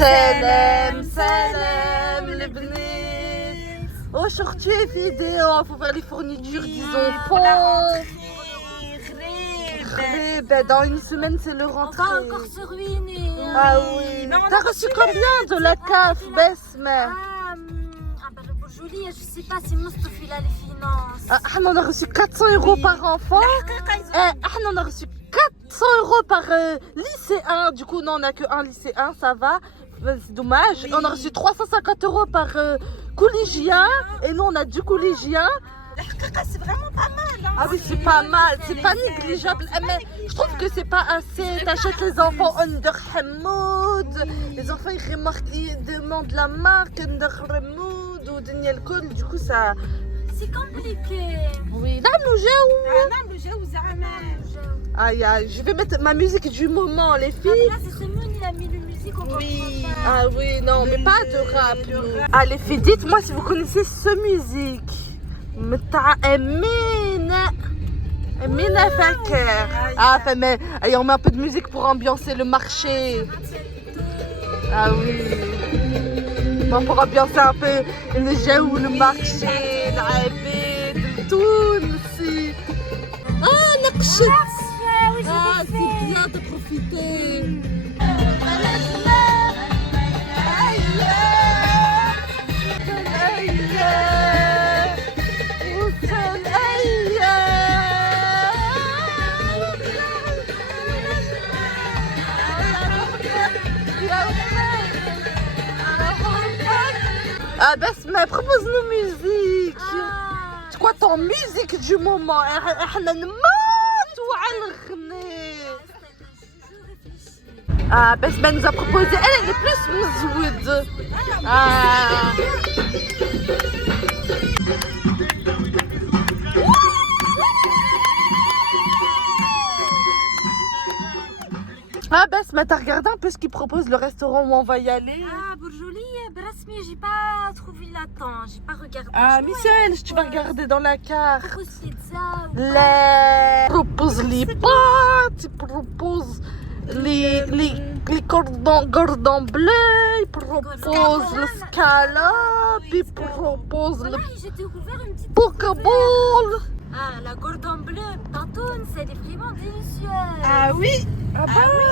Salam, salam, les bnés. Aujourd'hui, vidéo, faut faire les fournitures des enfants. Dans une semaine, c'est le rentrée. On va encore se ruiner. Ah oui. T'as reçu combien de la CAF, Besma? Julie, je sais pas si Moustapha il a les finances. On a reçu 400 € par enfant. On a reçu 400 € par lycéen. Du coup, non, on n'a qu'un lycéen, ça va. C'est dommage. Oui. On a reçu 350 € par collégien. Et nous, on a 2 collégiens. C'est vraiment pas mal. Hein. Ah oui, c'est pas mal. C'est pas négligeable. Mais je trouve que c'est pas assez. T'achètes les enfants Under Hamoud. Les enfants, ils demandent la marque Under Hamoud ou Daniel Cole. Du coup, ça. C'est compliqué. Oui. Je vais mettre ma musique du moment, les filles. Là, c'est Semoun, il a mis la musique au oui. Ah oui, non, mais pas de rap. Ah, les filles, dites-moi si vous connaissez ce musique. Mina Faker. Ah, mais on met un peu de musique pour ambiancer le marché. Ah oui. Bon, pour ambiancer un peu le jeu ou le marché, le tout aussi. Ah, Nakshit. Ah, c'est bien de profiter. Ah, Besma, propose-nous musique. C'est quoi ton musique du moment? Ah, Besma nous a proposé, elle est plus mouzoud. Ah. Ah, Besma, t'as regardé un peu ce qu'ils proposent, le restaurant où on va y aller? Ah, Bourjouli, Brasmi, j'ai pas trouvé la temps, j'ai pas regardé. Ah, Michel, tu vas regarder dans la carte. Propose pizza. Propose les pâtes, propose les cordons bleus, il propose le scalope, il propose le pokéball. Ah, la cordon bleu, Tantoun, c'est vraiment délicieux. Ah oui. Ah bah oui.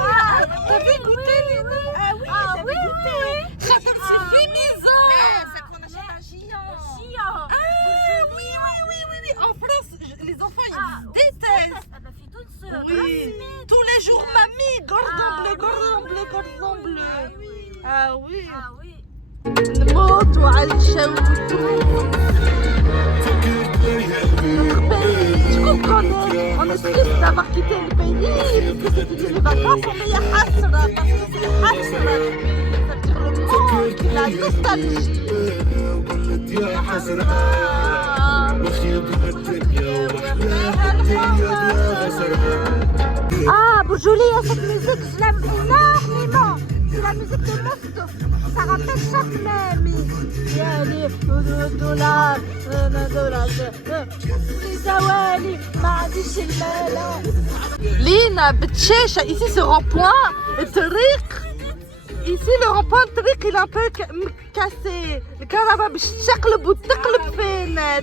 T'avais goûté les deux? Ah oui, j'avais goûté. Ça comme c'est fémisant. C'est qu'on achète un géant. Ah oui. En France, les enfants, ils détestent. Ah bah, fais toute seule. Oui. Tous les jours, mamie, cordon bleu. Ah oui. نموت وعلى الشوتو. Tu comprends, on est triste d'avoir quitté le pays, parce que c'était les vacances, mais il y a hasra, parce que c'est hasra. Ça veut dire le manque, la nostalgie. Ah, Bourjouli, cette musique, je l'aime énormément. C'est la musique de Moustapha. Ça rappelle chaque même. Lina, Betchecha, ici ce rond-point, ici le rond-point il est un peu cassé. الكهرباء باش تشقلب وتقلب فينا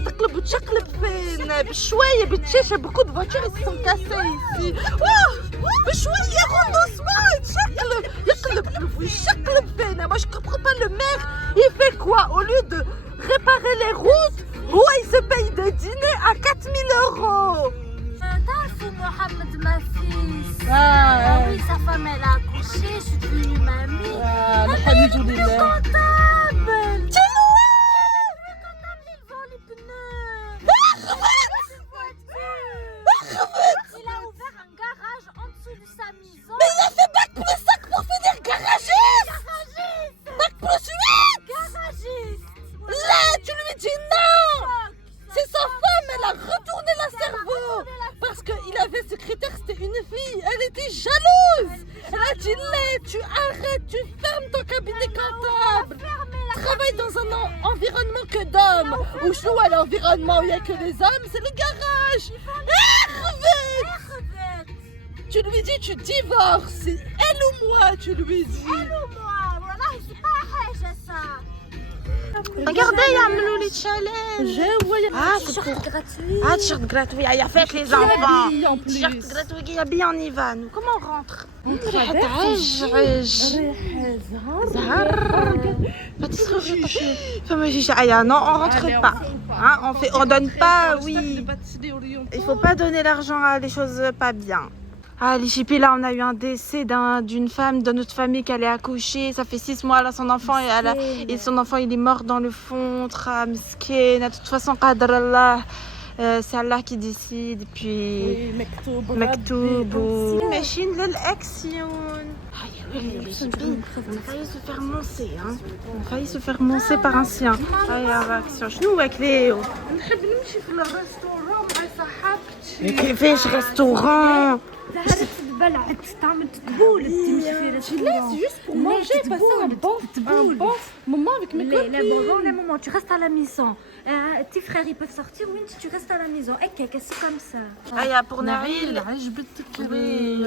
بشوية بتشيشة beaucoup de voitures ils sont cassées ici. بشوية غون doucement يشقلب فينا. Moi je comprends pas le maire, il fait quoi au lieu de réparer les routes, il se paye des dîners à 4 000 €. تعرفوا محمد ما فيس. Ah oui, sa femme elle a accouché, je suis devenue mamie. Alhamdoulilah. Tu arrêtes, tu fermes ton cabinet comptable. Travaille dans un environnement que d'hommes. Ou chou à l'environnement où il n'y a que les hommes, c'est le garage. Tu lui dis tu divorces. Elle ou moi, tu lui dis. Elle ou moi, voilà, Regardez, يعملوا les challenges. Ah, c'est pour... gratuit. Ah, t-shirt gratuit. Il y a fait les enfants. T-shirt gratuit, il y a bien, on y va. Nous, comment on rentre? Non, on rentre pas. Hein, on donne pas, oui. Il faut pas donner l'argent à des choses pas bien. Ah, les chippies, là, on a eu un décès d'une femme de notre famille qui allait accoucher. Ça fait 6 mois, là, son enfant, et son enfant, il est mort dans le ventre. Ah, miskin. De toute façon, qadr Allah. C'est Allah qui décide. Et puis, مكتوب ماشيين للأكسيون. Les chippies, on a failli se faire moncer, hein. On a failli se faire moncer par un sien. Action. شنو واكليو؟ نحب نمشي في الريستورون مع صاحبتي. كيفاش ريستورون؟ Tu laisses juste pour manger, passer un bon moment avec mes copines. Les moments, tu restes à la maison. Tes frères, ils peuvent sortir, oui, tu restes à la maison. Et c'est comme ça. Ah, il y a pour Nabil. Oui,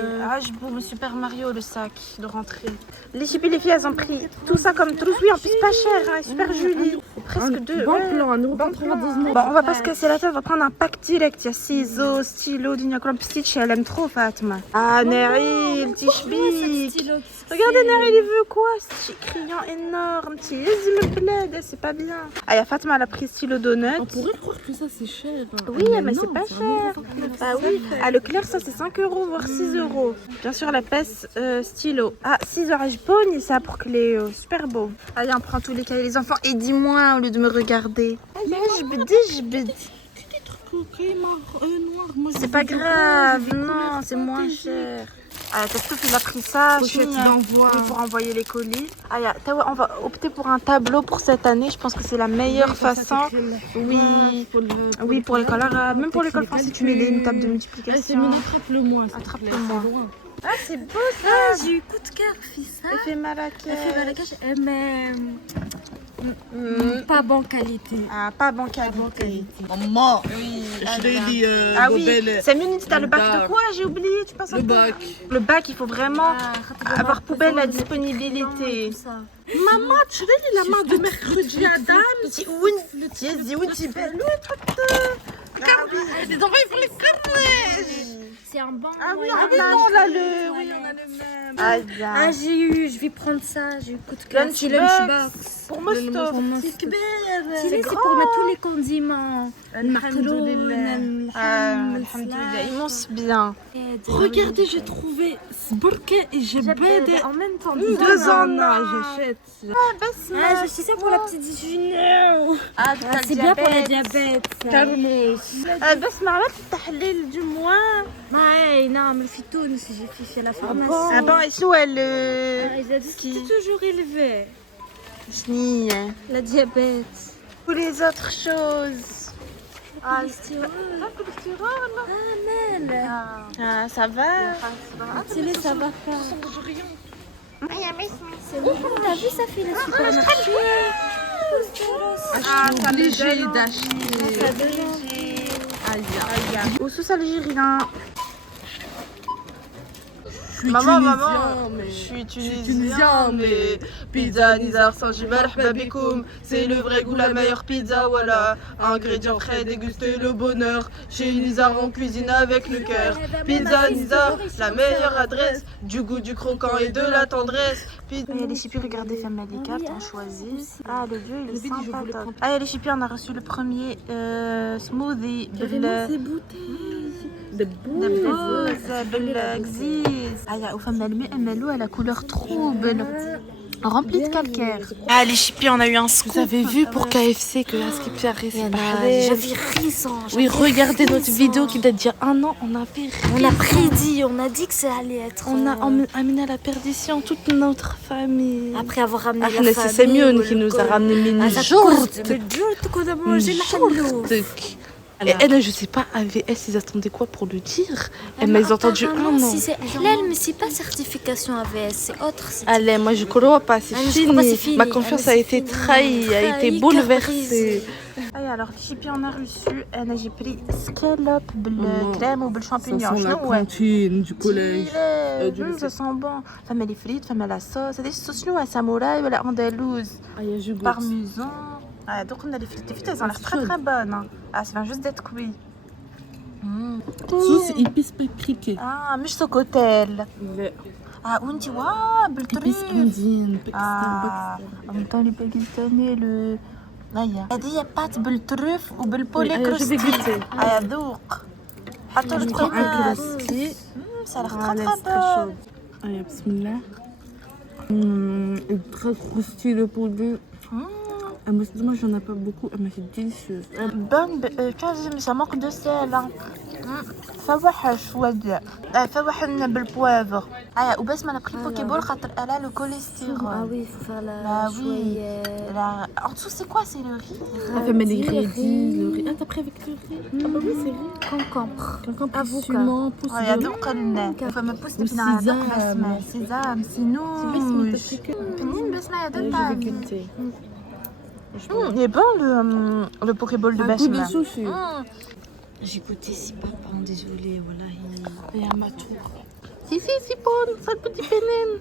pour le Super Mario, le sac de rentrée. Les chippies, les filles, elles ont pris tout ça comme trousse. Oui, en plus, pas cher, hein, super joli. Presque 2. Bon plan, 1,99 €. Bon, on va pas se casser la tête, on va prendre un pack direct. Il y a ciseaux, stylos, d'Uniacron Stitch. Elle aime trop, Fatma. Ah, Nabil, petit ch'bic. Regardez, Nabil, il veut quoi? Ce petit crayon énorme. Petit le bled, c'est pas bien. Ah, il y a Fatma, elle a pris stylo donut. On pourrait croire que ça c'est cher. Oui, mais c'est pas cher. Ah oui, à Leclerc, ça c'est 5 €, voire 6 €. Bien sûr, la peste stylo. Ah, 6 € à Japonne, et ça pour Cléo. Super beau. Allez, on prend tous les cahiers, les enfants. Et dis-moi au lieu de me regarder. C'est pas grave, non, c'est moins cher. Ah, Tastouf, il a pris ça, pour envoyer les colis. Ah, on va opter pour un tableau pour cette année. Je pense que c'est la meilleure façon. Oui, pour l'école arabe. Même pour l'école française, tu mets une table de multiplication. C'est mieux, attrape-le-moi. Attrape-le-moi. Ah, c'est beau ça. Ah, j'ai eu coup de cœur, fils. Elle fait Marrakech. Mais pas bonne qualité. Ah, pas bonne qualité. Maman, Oui. ah oui, c'est mieux. T'as le bac de quoi? J'ai oublié. Tu passes le bac. Le bac, il faut vraiment avoir poubelle la disponibilité. Maman, tu sais, la main de mercredi à dame. Les enfants, ils font les carnets. C'est un bon. Ah oui, moyen. on a le même. Ah, je vais prendre ça. J'ai eu coup de cœur. Lunchbox. Pour Mosto. C'est pour mettre tous les condiments. Alhamdoulilah, immense bien. Regardez, j'ai trouvé Sborke et j'ai bédé. En même temps, 2 ans, j'achète. Ah, je suis ça pour la petite déjeuner. Ah, c'est bien pour le diabète. Thermos. بس معرفش التحليل du mois. Non, mais c'est tout, j'ai fait la pharmacie. Ah bon, et شنو Ils ont dit que c'était toujours élevé. شنية Le diabète. ou les autres choses. Ah, ah, ça va. Ça va pas. C'est bon, t'as vu, ça fait le supermarché. Ah, Obligé d'acheter. Au sous algérien. Maman, je suis tunisien, mais pizza Nizar Sanji marhaba bikoum, c'est le vrai goût, la meilleure pizza, voilà. Ingrédients frais, déguster le bonheur. Chez Nizar, on cuisine avec le cœur. Pizza Nizar, la meilleure adresse, du goût, du croquant et de la tendresse. Il y a les chippies, regardez, femme délicate, on choisit. Ah, le vieux, il est sympa. Ah, il y a les chippies, on a reçu le premier smoothie. Ces bouteilles. بالقزيز هيا وفما الماء مالو على couleur trouble rempli de calcaire. Ah, les chippies, on a eu un scoop. Vous avez vu pour KFC que là, ce qui peut arriver, J'avais risant. Oui, regardez notre vidéo qui date d'il y a 1 an. On avait On a prédit, on a dit que ça allait être. On a amené à la perdition toute notre famille. Après avoir ramené la C'est famille. Semyon qui nous a ramené Ah, ça coûte. qu'on a mangé le Et elle, je sais pas, AVS, ils attendaient quoi pour le dire? Mais ils ont entendu 1 an. Si c'est halal, mais c'est pas certification AVS, c'est autre. Allez, moi je crois pas, c'est je crois pas, c'est fini. fini. Ma confiance a été trahie, a été bouleversée. Ah, alors, les chippies, on a reçu. J'ai pris scalope, crème ou champignon. Ça sent la cantine du collège. Ça sent bon. Femme les frites, femme la sauce. C'est des sauces, nous, à samouraï ou à andalouse. Ah, il y a Parmesan. Ouais, donc on a les frites, elles ont l'air très très bonnes. Hein. Ah, ça vient juste d'être cuit. Sauce épice paprikée. Ah, مش سكوتيل. لا. Ah, وانتي واو بالتريف. épice indienne. Ah, en même temps les pakistanais le. هيا هذه بات بالتريف وبالبولي كروستي. هيا ذوق. حطوا Je prends un الطماط. crusty. Ça a l'air Voilà, très c'est très très bon. chaud. Allez, bismillah. Très croustillant le poulet. Moi, j'en ai pas beaucoup, mais c'est délicieuse. Bonne, ça manque de sel. Hein. فواحة شوية فواحة بالبوافر وبس ما نبقي بوكيبول خاطر elle a le cholestérol. Ah oui, il faut faire la Bah oui. chouille. En dessous c'est quoi? C'est le riz? Ça fait les radis, le riz. Ah, t'as pris avec le riz? Ah bah oui, c'est riz. Concombre. Concombre, Avocat. piment, pousse يا de... دوق لنا فما بوست والسيزام. بنعرف سيزام سينوش بنين بس ما Je vais goûter. Il est bon le pokéball de Un coup de Basma. sushi. J'ai goûté si pas, pardon, désolée, voilà. Et un matou. Si bonne, ça le petit pénène.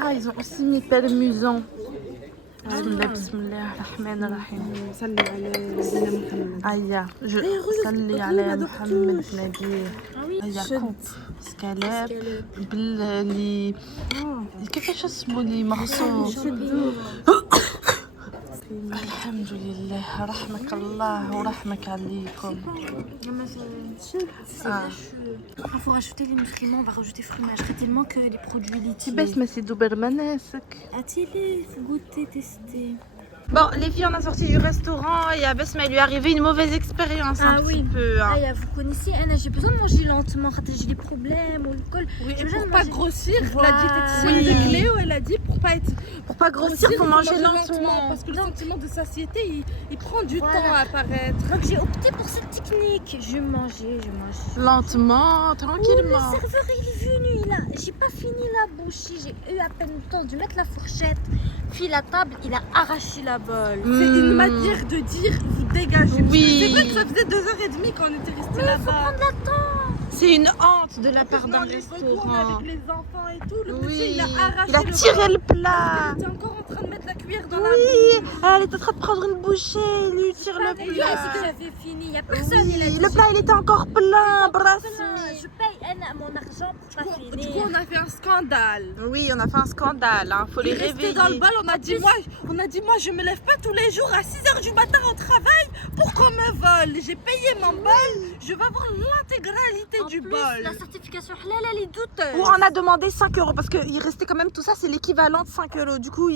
Ah, ils ont aussi mis parmesan. Bismillah, bismillah, rahman rahim. صلي على سيدنا محمد. هيا صلي على محمد نبيه. هيا كوب سكالاب باللي كيفاش اسمه اللي مغصوب. الحمد لله رحمك الله ورحمك عليكم. Il faut rajouter les nutriments, on va rajouter fromage. Tellement que les produits laitiers. بس ما سيدو برماناسك. Attendez, faut goûter, tester. Bon, les filles, on a sorti du restaurant et à Besma, il lui est arrivé une mauvaise expérience un petit peu. Hein. Ah, vous connaissez, Anna, j'ai besoin de manger lentement. J'ai des problèmes ou le col. Oui, J'ai et besoin pour de pas manger. grossir, Voilà. la diététicienne de Cléo, elle a dit pour pas grossir, faut manger lentement. Parce que le sentiment de satiété, il prend du Voilà. temps à apparaître. Donc j'ai opté pour cette technique. Je mangeais. Lentement, tranquillement. Le serveur il est venu, j'ai pas fini la bouchée, j'ai eu à peine le temps de mettre la fourchette. Puis la table, il a arraché la bolle. C'est une manière de dire vous dégagez. Oui. C'est vrai que ça faisait 2h30 qu'on était resté là-bas. C'est une honte de la part d'un Les vagons restaurant. avec les enfants et tout, le monsieur Oui, il a arraché il a tiré le plat. Il était encore en train de mettre la cuillère dans la Oui, elle est en train de prendre une bouchée, il lui tire le Et là, c'est que plat. j'avais fini, il y a personne, il a dit. Le plat, il était encore plein, Brasmi. Je paye Anna mon argent pour pas Du finir. coup, on a fait un scandale. Oui, on a fait un scandale, hein. Faut Il les restait réveiller. dans le bal, on a dit moi je me lève pas tous les jours à 6h du matin au travail pour qu'on me vole. J'ai payé mon bol, je vais avoir l'intégralité En du plus, bol. la certification halal, elle est douteuse. Ou on a demandé 5 euros parce qu'il restait quand même tout ça, c'est l'équivalent de 5 euros. Du coup,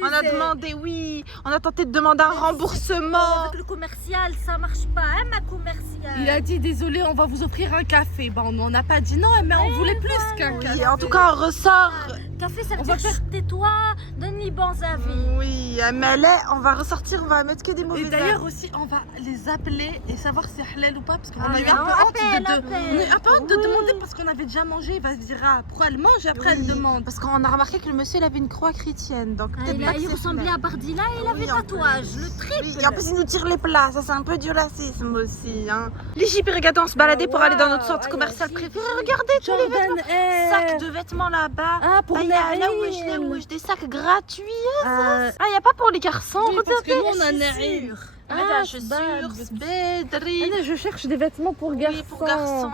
on a demandé, oui, on a tenté de demander un remboursement. Avec le commercial, ça marche pas, hein, ma commerciale. Il a dit désolé, on va vous offrir un café. Bon, on n'a pas dit non, mais on voulait plus qu'un café. Et en tout cas, on ressort. Café, ça veut On va dire tais-toi, donne-lui bons avis. Oui, mais là, on va ressortir, on va mettre que des mauvais Et d'ailleurs aussi, on va les appeler et savoir si c'est halal ou pas parce qu'on a eu un non, peu honte appelle. on a eu un peu honte de demander parce qu'on avait déjà mangé. Il va se dire ah, pourquoi elle mange et après elle demande. Parce qu'on a remarqué que le monsieur il avait une croix chrétienne, donc peut-être pas que Il c'est ressemblait halal. à Bardila et il avait Oui, en tatouage, le triple. Oui, et en plus il nous tire les plats, ça c'est un peu du racisme aussi. Hein. Les hippies, regardez, on se baladait pour aller dans notre centre commercial préféré. Regardez tous les vêtements. Sacs de vêtements là-bas. Ah, pour il y a là où je des sacs gratuits. Ah, il n'y a pas pour les garçons. Oui, parce que nous on a chaussures. Ah, chaussures, Bedri. je cherche des vêtements pour garçons. Oui, pour garçons.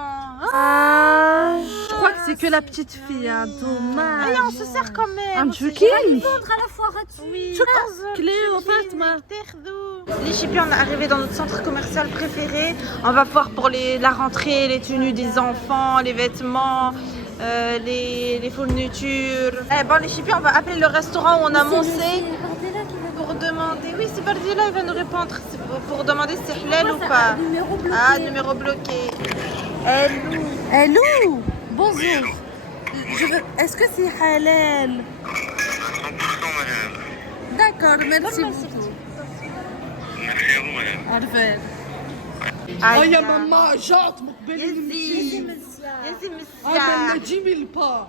Je crois que c'est que la petite fille, hein. Dommage. Ah, on se sert quand même. Un chicken. Vendre à la foire dessus. Oui. Cléo, Fatma. Les chippies, on est arrivé dans notre centre commercial préféré. On va voir pour la rentrée, les tenues des enfants, les vêtements, les fournitures. Bon, les chippies, on va appeler le restaurant où on a mangé pour demander. Oui, c'est Bardila, il va nous répondre. C'est pour demander si c'est halal ou pas. Numéro bloqué. Ah, numéro bloqué. Hello. Hello. Bonjour. Est-ce que c'est halal? 100% madame. D'accord, merci beaucoup. Merci à vous madame. عارفة. Ah, يا ماما جات مقبلين يزي هذا مسيا. نجيب البا.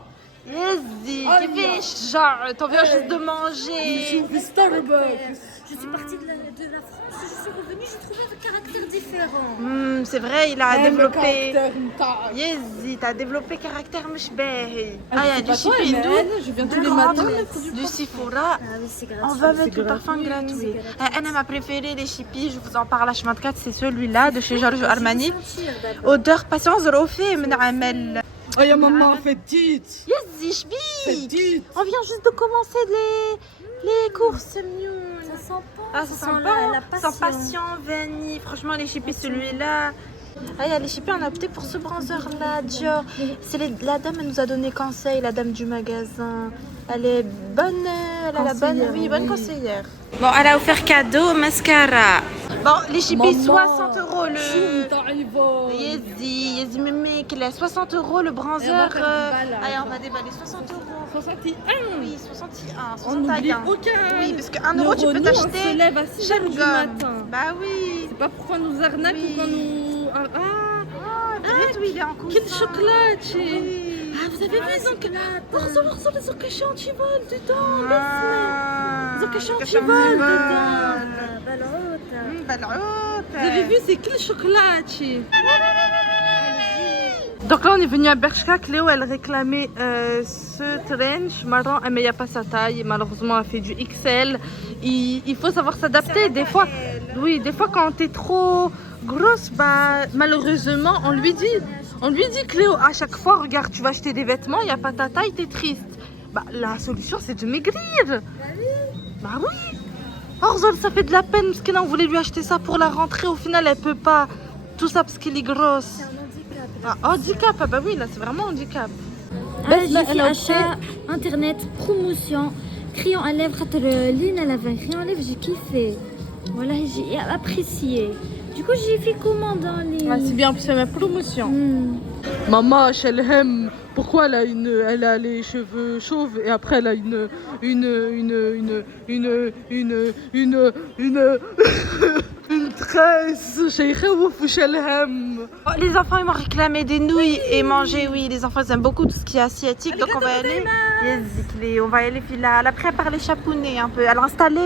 Yazzi, كيفاش genre t'en viens juste de manger. Je suis partie de la France, je suis revenue, j'ai trouvé un caractère différent. C'est vrai, il a développé. Yazzi, t'as développé caractère مش باهي. Ah, il y a du chipindou, je viens tous les matins. du Sephora. Ah oui, c'est gratuit. On va mettre le parfum gratuit. Anna m'a préféré les chippies, je vous en parle à H24, c'est celui-là de chez Giorgio Armani. Odeur patience رofé من عمل. Oh, ya maman, faites dites. Yazzi, ch'bik. On vient juste de commencer les courses, mieux. Ça sent pas. Ah, ça sent la bon, passion. sans passion, vanille. Franchement, les chippies, celui-là. Ah, il y a les chippies, on a opté pour ce bronzer-là, Dior. La dame, elle nous a donné conseil, la dame du magasin. Elle est bonne, elle a la bonne, oui, bonne conseillère. Bon, elle a offert cadeau, mascara. Bon, les chippies, 60 euros le... Yazzi, mémé, qu'il a 60 euros le bronzer. Ah, on va déballer 60 euros. 61. Oui, 61, 61. On n'oublie aucun. Oui, parce que 1 euro, tu peux t'acheter. On se lève à 6 heures du matin. Bah oui. C'est pas pour qu'on nous arnaque ou qu'on nous. Oui, il est en cours. Quel chocolat, Oui. Ah, vous avez vu, ils ont les ont cachés anti-vol dedans. Ils ont caché anti-vol dedans. Vous avez vu, c'est quel chocolat, Donc là, on est venu à Bershka. Cléo, elle réclamait ce trench marron, mais il n'y a pas sa taille. Malheureusement, elle fait du XL. Il faut savoir s'adapter. Des fois, oui, des fois, quand t'es trop grosse, bah, malheureusement, on lui dit, Cléo, à chaque fois, regarde, tu vas acheter des vêtements, il n'y a pas ta taille, t'es triste. Bah, la solution, c'est de maigrir. Bah oui. Orzol, ça fait de la peine parce qu'on voulait lui acheter ça pour la rentrée. Au final, elle peut pas. Tout ça parce qu'elle est grosse. Ah, handicap, ah bah oui, là c'est vraiment handicap. J'ai fait achat internet, promotion, crayon à lèvres, Lynn elle avait un crayon à lèvres, j'ai kiffé. Voilà, j'ai apprécié. Du coup, j'ai fait commande en ligne. Ah, c'est bien, c'est ma promotion. Maman, elle aime. Pourquoi elle a les cheveux chauves et après elle a une tresse. Les enfants ils m'ont réclamé des nouilles et manger, oui, les enfants ils aiment beaucoup tout ce qui est asiatique, donc on va y aller. On va y aller là. Elle a pris à parler chapounais un peu. Elle a installé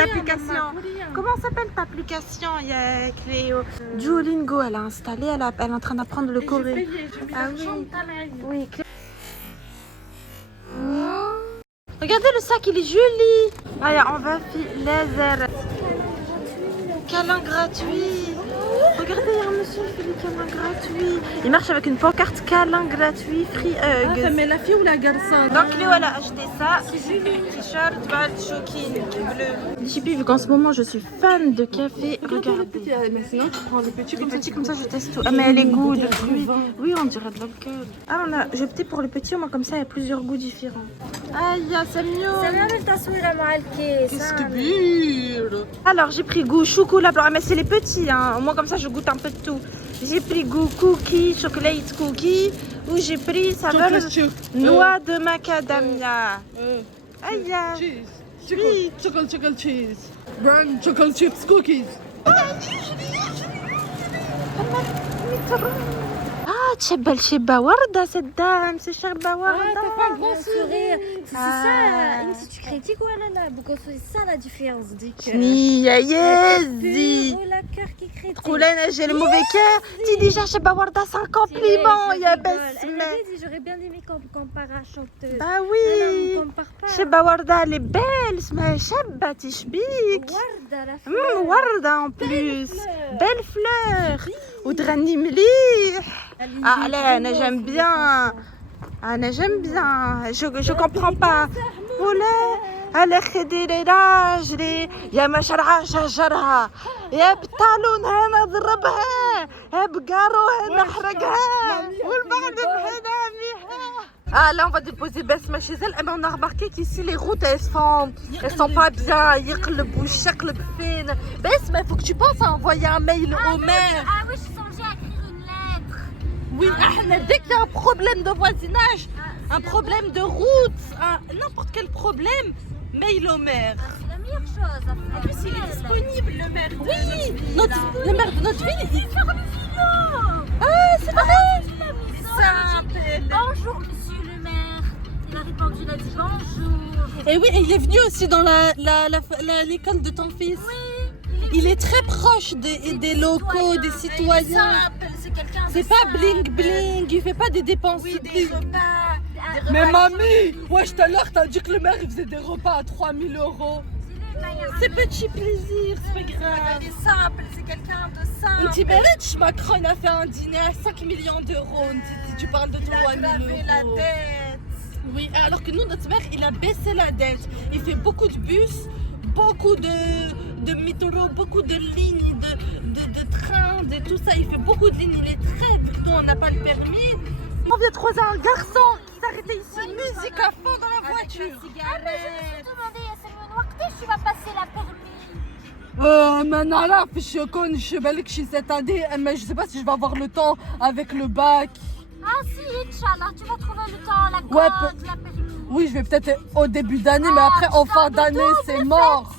l'application. Comment s'appelle ta application, Cléo? Duolingo, elle a installé, elle est en train d'apprendre le coréen. Ah oui. Oui. Regardez le sac, il est joli. Allez, on va faire laser. Câlin gratuit. Regardez, il y a un monsieur qui fait des câlins gratuits. Il marche avec une pancarte câlin gratuit, free hug. Ah, mais la fille ou la garçon? Donc Léo, elle a acheté ça. T-shirt, bad, choking, bleu. Chippy, vu qu'en ce moment je suis fan de café, regardez. Mais sinon, tu prends les petits Comme ça, je teste tout. Ah, mais elle est goût de fruits. Oui, on dirait de l'alcool. Ah, j'ai opté pour le petit, au moins comme ça, il y a plusieurs goûts différents. Aïe, c'est mieux. Qu'est-ce que bure? Alors, j'ai pris goût chocolat blanc. Ah, mais c'est les petits, hein. Au moins, comme ça, je goûte un peu de tout. J'ai pris goût cookie, chocolate cookie. Ou j'ai pris saveur noix de macadamia. Aïe. Cheese. Chocolate cheese. Brown chocolate chips cookies. Ah, تشبه وردة cette dame, c'est Sherba Warda. T'as pas un grand sourire. C'est ça, si tu critiques ou là, c'est ça la différence. Nia Yezi. Oh, la cœur qui critique. Roulène, j'ai le mauvais cœur. Dis déjà Sherba Warda, c'est un compliment. Il y a Elle m'avait dit, j'aurais bien aimé qu'on compare à chanteuse. Bah oui. On compare pas. Sherba Warda, elle est belle. اسمها شابة تشبيك. Warda, la fleur. وردة en plus. Belle fleur. وتغني مليح. Ah là, Anna, j'aime bien. Anna, j'aime bien. Je comprends pas. ولا على خديري راجلي يا مشرعة شجرها يا بطالون هنا ضربها يا بقارو هنا حرقها والبعد بحناميها. Ah là on va déposer Besma chez elle. Mais on a remarqué qu'ici les routes elles sont pas bien. يقلب ويشقلب فين. Besma, il faut que tu penses à envoyer un mail au maire. Ah oui, je songeais à écrire une lettre. Oui, dès qu'il y a un problème de voisinage, un problème de route, n'importe quel problème, mail au maire. C'est la meilleure chose à faire. En plus, il est disponible, le maire. Oui, le maire de notre ville, il est Faire le philo. Ah, c'est vrai. La maison. Simple. Bonjour, monsieur le maire. Il a répondu, il a dit bonjour. Et oui, et il est venu aussi dans l'école de ton fils. Il est très proche des locaux, des citoyens. C'est quelqu'un de C'est pas bling bling, il fait pas des dépenses. Oui, des repas. Mais mamie, wesh, tout à l'heure t'as dit que le maire il faisait des repas à 3000 €. C'est petit plaisir, c'est pas grave. Il est simple, c'est quelqu'un de simple. Une petite Macron il a fait un dîner à 5 millions d'euros. Si tu parles de 3000 gravé la €. tête. Oui, alors que nous, notre maire, il a baissé la dette. Il fait beaucoup de bus, beaucoup de métro, beaucoup de lignes, de trains, de tout ça. Il fait beaucoup de lignes. Il est très... Nous, on n'a pas le permis. On vient de croiser un garçon qui s'arrêtait ici. Musique à fond dans la voiture. Cigarette. Demandez à Samuel Ouakti, tu vas passer la permis. Maintenant là, je connais, je sais que cette année, mais je sais pas si je vais avoir le temps avec le bac. Ah si, Inch'Allah, tu vas trouver le temps, la Ouais, code, la permis. Oui, je vais peut-être au début d'année, mais après en fin d'année, c'est mort.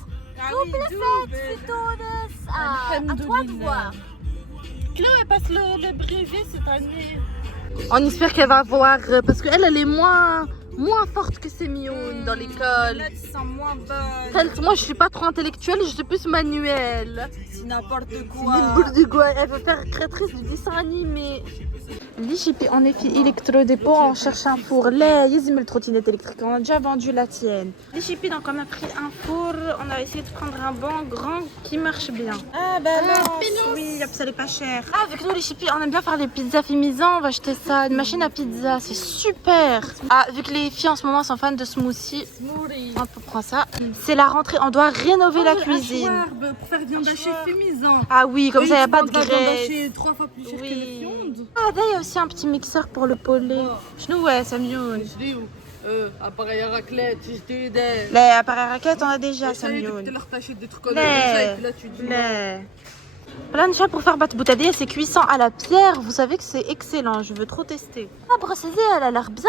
Double fête, c'est Tunis. À toi de voir. Chloé passe le brevet cette année. On espère qu'elle va avoir, parce qu'elle, elle est moins forte que Sémioune dans l'école. Là, tu sens moins bonne. Moi, je suis pas trop intellectuelle, je suis plus manuelle. C'est n'importe Une quoi. boule du goût, elle veut faire créatrice du dessin animé. Lichipi, en effet, électrodépôt, on cherche un four. Là, il y a une trottinette électrique, on a déjà vendu la tienne. Lichipi, donc on a pris un four, on a essayé de prendre un banc grand qui marche bien. Ah bah non. Oui, ça n'est pas cher. Ah, avec nous, Lichipi, on aime bien faire les pizzas fait maison, on va acheter ça, une machine à pizza, c'est super. Ah, vu que les filles en ce moment sont fans de smoothie, on peut prendre ça. C'est la rentrée, on doit rénover la cuisine. Pour faire viande hachée fait maison. Ah oui, comme ça, il n'y a pas de viande graisse. hachée 3 fois plus cher que le fiande. Ah, là, il y a aussi un petit mixeur pour le poulet. Je nous, ouais, c'est mieux. Appareil à raclette, je t'ai aidé. Les appareils raquettes, on a déjà, c'est mieux. Tout à l'heure, t'achètes des trucs comme ça, Les, et puis là, tu dis. les. Plein de choses pour faire battre boutadé, c'est cuisant à la pierre. Vous savez que c'est excellent, je veux trop tester. La brosseuse, elle a l'air bien.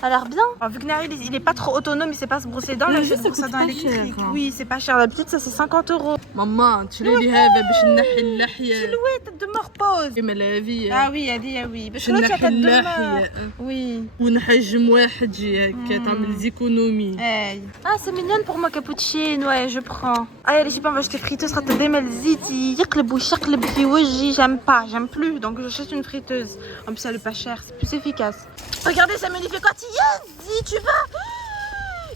Elle a l'air bien. Alors, vu que Naël, il est pas trop autonome, il sait pas se brosser les dents. Là, Mais je ça brosse coûte à dents pas électriques. cher, hein. Oui, c'est pas cher. D'habitude, ça c'est 50 €. Maman, tu l'as dit, باش نحي اللحية. Oui, tête de mort pause. كيما الهافية. Ah oui, elle dit ah oui. باش Parce que l'autre, il a نحي tête de mort. اللحية. Oui. ونحجم واحد جي هكا تعمل زيكونومي. Hey. Ah, c'est mignonne pour moi, cappuccino. Ouais, je prends. Allez, les chiens, on va acheter friteuse. Ça te démêle ziti. يقلب ويشقلب في وجهي. J'aime pas, j'aime plus. Donc, j'achète une friteuse. En plus, elle est pas chère. C'est plus efficace. Regardez, Samuel, il fait quoi? Yes, tu vas.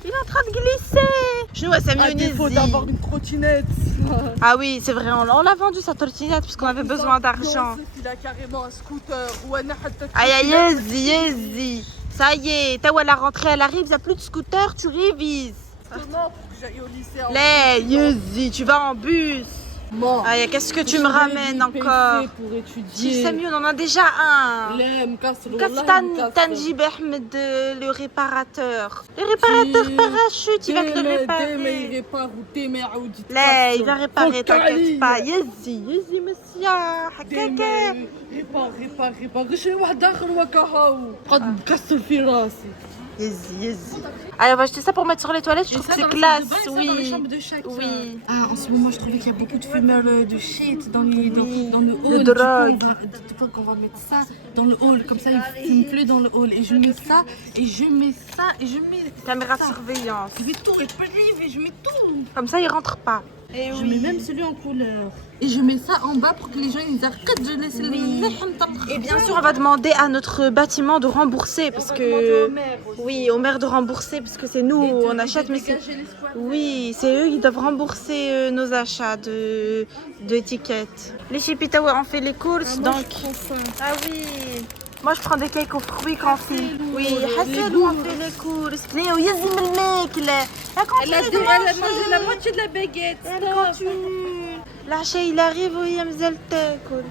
Il est en train de glisser. Je vois Samuel, À défaut d'avoir une trottinette. Ah oui, c'est vrai. On l'a vendu sa trottinette parce qu'on avait besoin d'argent. Il a carrément un scooter. وانا حتى Aïe, aïe, yezi. Ça y est, t'as où la rentrée, elle arrive. Il n'y a plus de scooter, tu révises. Justement pour que j'aille au lycée. Les, yezi, tu vas en bus. Bon. Aïe, qu'est-ce que tu me ramènes encore? pour Si étudier. c'est mieux, on en a déjà un. لا مكسر Qu'est-ce والله que Tanjib Ahmed, le réparateur? Le réparateur parachute, il va te le ديما réparer. يريبار وديما يعاود Là, il va réparer, فك t'inquiète عليا. pas. Yezi, monsieur. ديما ريبار شي واحد اخر وكهو قد مكسر في راسي. Yezi. Allez, on va acheter ça pour mettre sur les toilettes. Je trouve que c'est classe. Oui. de chaque. Oui. Ah, en ce moment, je trouvais qu'il y a beaucoup de fumeurs de shit dans le hall. De drogue. Du coup, on va mettre ça dans le hall. Comme ça, ils ne fument plus dans le hall. Et je mets ça, et je mets ça, et je mets Caméra de ça. surveillance. Je mets tout, et prive, et je mets tout. Comme ça, il rentre pas. Et Je mets même celui en couleur. Et je mets ça en bas pour que les gens ils arrêtent de laisser le. Et bien sûr, on va demander à notre bâtiment de rembourser parce que oui, au maire de rembourser parce que c'est nous on achète, mais c'est oui, c'est eux qui doivent rembourser nos achats de étiquettes. Les chipita, ouais, on fait les courses donc. Ah oui. Moi, je prends des cakes aux fruits quand c'est. Oui, Hassan, on fait les courses. Léo, yazim le mec, là. Elle a mangé la moitié de la baguette. Elle continue. L'achat, il arrive, oui, Amzel Tekol.